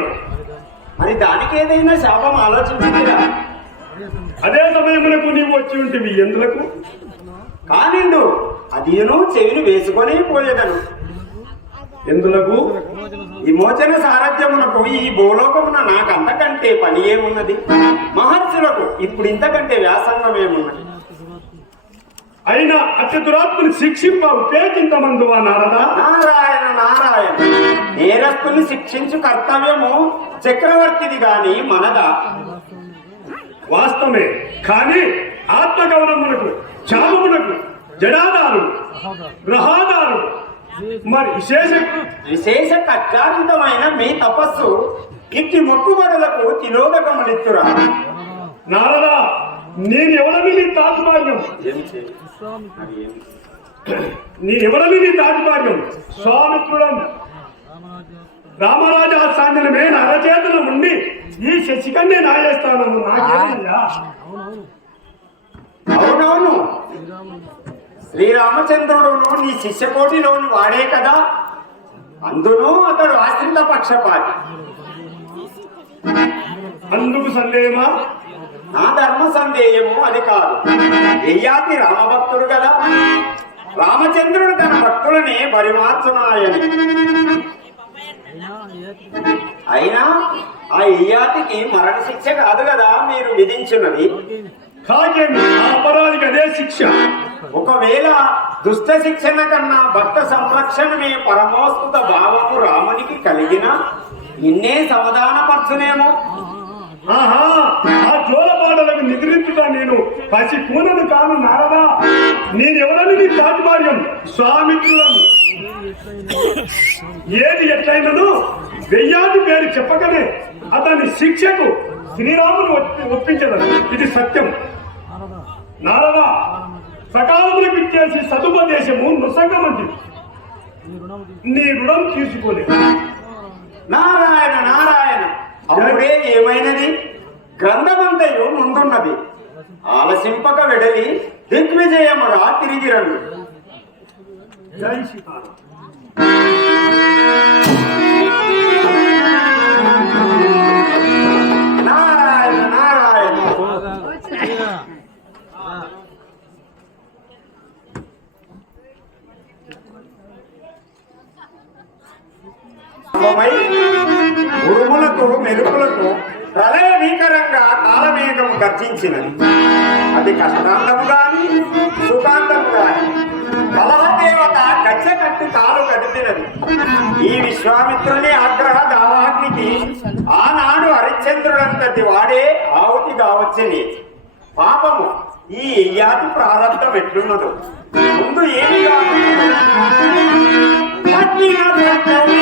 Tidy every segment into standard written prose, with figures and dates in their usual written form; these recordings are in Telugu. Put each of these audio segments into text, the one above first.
చావాలి. మరి దానికి ఏదైనా శాపం ఆలోచించిందిరా? అదే సమయమునకు నీవు వచ్చి ఉంటివి ఎందులకు? కానిండు అదిను చెవిని వేసుకొని పోయేదను. ఎందులకు? విమోచన సారథ్యమునకు ఈ భూలోకమున నాకంతకంటే పని ఏమున్నది? మహర్షులకు ఇప్పుడు ఇంతకంటే వ్యాసంగం ఏమున్నది? అయినా అత్య దురాత్మని శిక్షింప ఉపేక్షించమందువా నారదా? నారాయణ నారాయణ, నేరస్తుని శిక్షించు కర్తవ్యము చక్రవర్తిది గాని మనదా? వాస్తవమే, కానీ ఆత్మగౌరవమునకు, చామమునకు, జడాదారు, గ్రహాదారు మరి విశేష కక్షాతీతమైన మీ తపస్సు ఇట్టి మొక్కుబడులకు తిలోదకములిత్తురా. నారదా, నేనెవరని నీ తాత్పర్యం? నేనెవరని నీ తాత్పర్యం? స్వామిత్రుడం రామరాజా సాంజనమే అరచేతన ఉండి ఈ శశికన్నే నాయేస్తాను. నాకేమయ్యా? అవునవును, శ్రీరామచంద్రుడును నీ శిష్యకోటిలోని వాడే కదా. అందును అతడు ఆశ్రిత పక్షపాతి. అందుకు సందేహమా? నా ధర్మ సందేహము అది కాదు. దెయ్యాతి రామభక్తుడు కదా. రామచంద్రుడు తన భక్తులనే పరిమార్చనాయని. అయినా ఆ ఇయ్యాతికి మరణ శిక్ష కాదు కదా మీరు విధించినది. కాకేమి అపరాధికి అదే శిక్ష. ఒకవేళ దుష్ట శిక్షణ కన్నా భక్త సంరక్షణమే పరమోత్కృత భావము రామునికి కలిగిన నిన్నే సమాధానపరచునేమో. ఆహా, ఆ జోలబాటలకు నిద్రించుట నేను పసి కూనను కాను నారదా. నేనెవరని నీ తాత్పర్యం? స్వామిత్రులను. ఏది ఎట్లయినను వెయ్యాది పేరు చెప్పకనే అతని శిక్షకు శ్రీరామును ఒప్పించదు. ఇది సత్యం. నారదా, సకాలములకు ఇచ్చేసి సదుపదేశము నొసంగమంది. నీ రుణం తీసుకోలేదు. నారాయణ నారాయణ, అప్పుడే ఏమైనది? గ్రంథమంతయు ముందున్నది. ఆలసింపక వెడలి దిగ్విజయముగా తిరిగి రండి. జై శ్రీరామ్. నారాయణ నారాయణ. ఉరుములకు మెరుపులకు ప్రళయ భీకరంగా కాలమేఘము గర్జించినది. అది కష్టాంతము గాని సుఖాంతము గాని కలహదేవత గచ్చ కట్టి కాలు కదిపినది. ఈ విశ్వామిత్రుని ఆగ్రహ దావాగ్నికి ఆనాడు హరిశ్చంద్రుడంతటి వాడే ఆవుతి కావచ్చని. పాపము ఈ ఇయ్యాతి ప్రారంభం ఎట్లున్నదో ముందు ఏమిగా ప్రపంచమే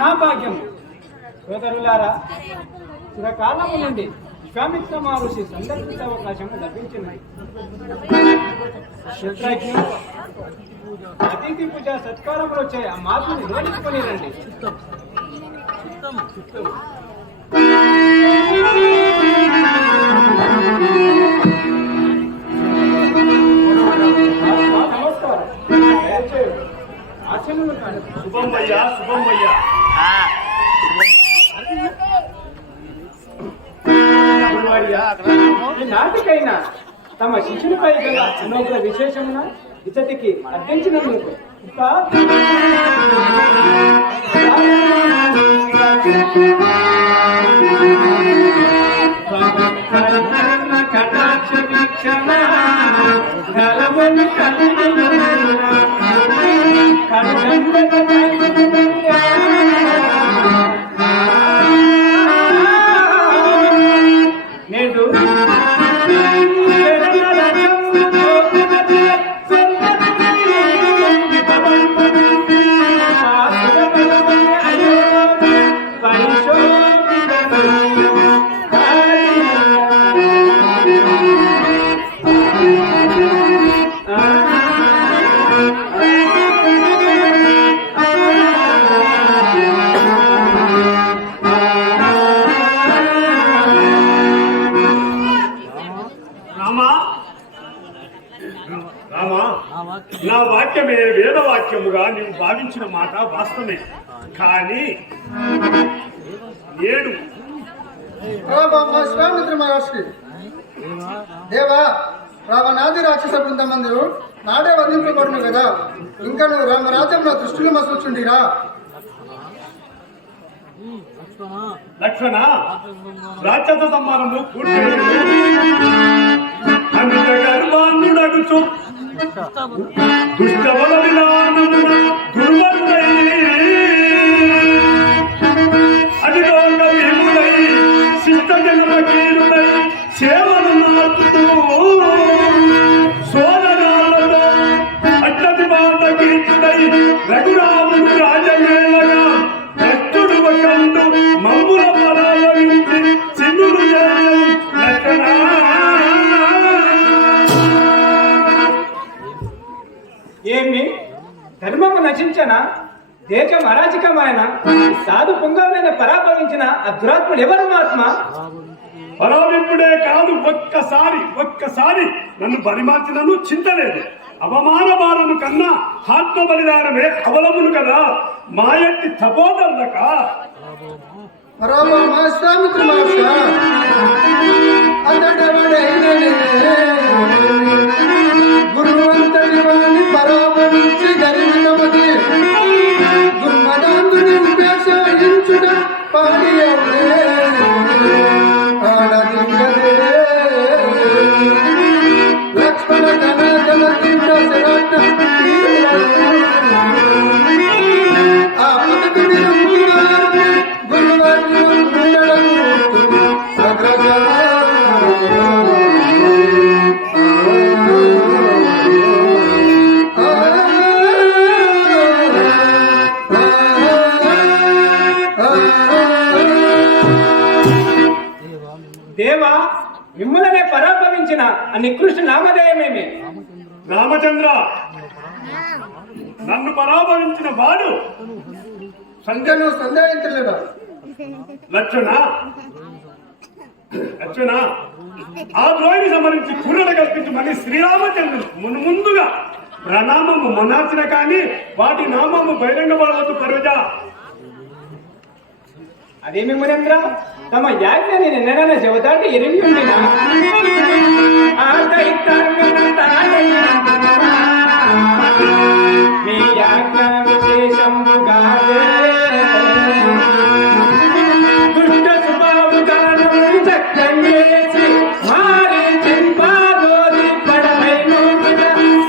నా భాగ్యం సోదరులారా, చిరకాలము నుండి విశ్వామిత్ర మహర్షి సందర్శించే అవకాశం లభించింది. క్షేత్రజ్ఞులు అతిథి పూజ సత్కారంలో వచ్చే ఆ మాటను నిలబెట్టుకుని రండి. నమస్కారం. శుభమయ్యా, శుభమయ్యా. నాటికైనా తమ శిష్యునిపై గల అనుగ్రహ విశేషమున ఇతడికి అర్థించినందుకు కటాక్ష వీక్షణ నేడు నా వాక్యమే వేదవాక్యముగా నీవు భావించిన మాట వాస్తవమే. కానీ నేడు విశ్వామిత్ర మహర్షి దేవా, రావణాది రాక్షస బృందమందు నాడే వధింపబడును కదా, ఇంకా నువ్వు రామరాజ్యంలో దృష్టిలో మసులుచుండిరా. లక్ష్మణ, రాక్షస సంహారము పూర్తి గర్భాన్నుడగుచు దుష్టబల విధానమున దుర్వర్గై అధిలోక భీముడై శిష్ట జన్మకీరుడై సేవలు నాటుతూ సోదరాలతో అట్టది బాధ కీర్తుడై రఘురాముడు రాజమేళగా భక్తుడు కండు మమ్ముల పరాల వింటి చిన్నుడు లక్షణ. ఏమి ధర్మము నశించన, దేశం అరాచకమైన, సాధు పొంగవైన పరాభవించిన అధురాత్ములు ఎవరు మహాత్మ? పరావింపుడే కాదు, ఒక్కసారి నన్ను పరిమార్చినను చింతలేదు. అవమాన భారము కన్నా ఆత్మ బలిదానమే అవలమును కదా. మాయట్టి తపోదల్లక విశ్వామిత్ర మహర్షి గురువంతటి వాణి పరామరించి గరిమితమది దుర్మదాంతుని ఉపేక్షించుట పాడి లక్ష్మణ ఘన జల తీవ్ర శరాట ఆ పదకుడి గురువారి దేవా, మిమ్మల్నే పరాభవించిన ఆ నికృష్ట నామధేయమేమి? రామచంద్ర, నన్ను పరాభవించిన వాడు సంఖ్యను సందేహించలేదా? లక్షణ ఆ ద్రోహిని సంబంధించి కుర్రలు కల్పించి మళ్ళీ శ్రీరామచంద్రుడు ముందుగా ప్రణామము మనార్చిన కానీ వాటి నామము బహిరంగపడవద్దు పర్వజ. అదేమి మునేంద్ర, తమ యాజ్ఞని నిన్ననే చెబుతాంటే ఎరిగి ఉండినా మీ యాజ్ఞ విశేషముగా దుష్ట స్వభావగాను చక్కంగేసి మారి చింపాదోది పడవైను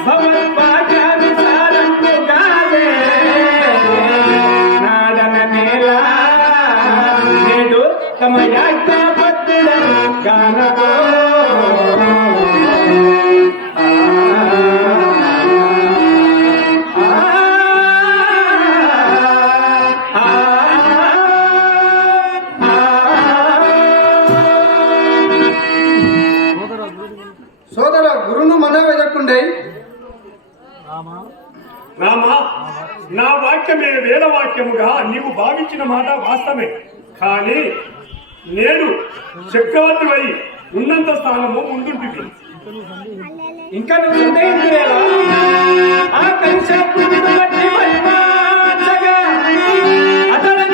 భగవద్వాక్యానుసారముగానే నాడన నేల నేడు తమ యాజ్ఞాపత్తులను గానవో. సోదర, గురును మనవేదకుండే రామా, నా వాక్యమే వేదవాక్యముగా నీవు భావించిన మాట వాస్తవమే. కానీ నేడు చక్రవర్తివై ఉన్నంత స్థానము ముందుంటుంది. ఇంకా నువ్వు సందేహించలేవా? ఆ కంశపుని బట్టి మహిమాచగా అతడంత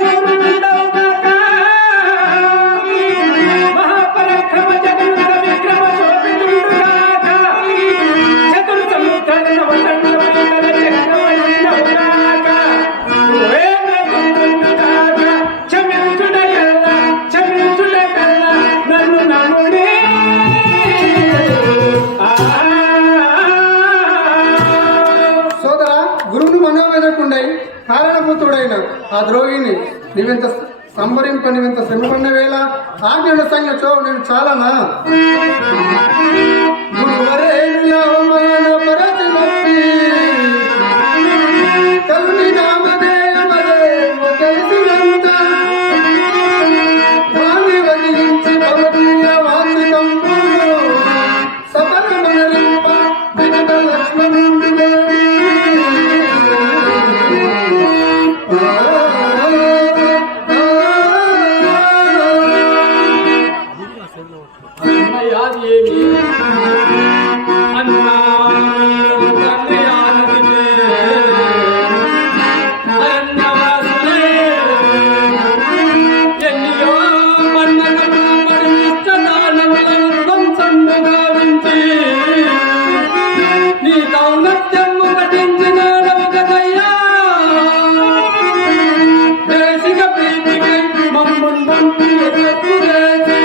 చూరుండవు కాక మహాపరాక్రమ జగన్నుత విక్రమ శోభితుడు కాక చతుర్ సముద్రన వసంతమైన చక్రవర్తినవు కాక నువ్వేమవుతుండు కాక క్షమించుడకల్లా నన్ను నమ్ముడే. సోదర, గురువును మనోవేదకుండై కారణభూతుడైన ఆ ద్రోహిని నీవెంత సంబరింప, నీవెంత శ్రమపడిన వేళ ఆజ్ఞను సంగచో నేను చాలానా? గురువరేణుల అవమాన పరతి నొప్పి కరుణి నామధేయమదే తెలిసినంత వాణి వదిలించి భవతీయ వాచికంబులు సఫలమనరింప విగత లక్ష్మణుండి లేడి. అన్నయాది ఏమి అన్నా కన్యానదినే అరణ్యవాసులే ఎన్నియో మన్ననము పరిమిష్టదానములను ధ్వంసముగా వించి నీ దౌర్లభ్యము ఘటించినాడవు కదయ్యా. దేశిక ప్రీతికై మమ్మున్ పంపి ఎదురు చేసి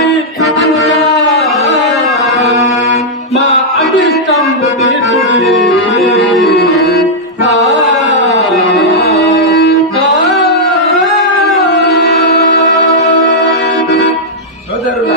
మా అభిష్టంబు తీర్చుడి. సోదరుల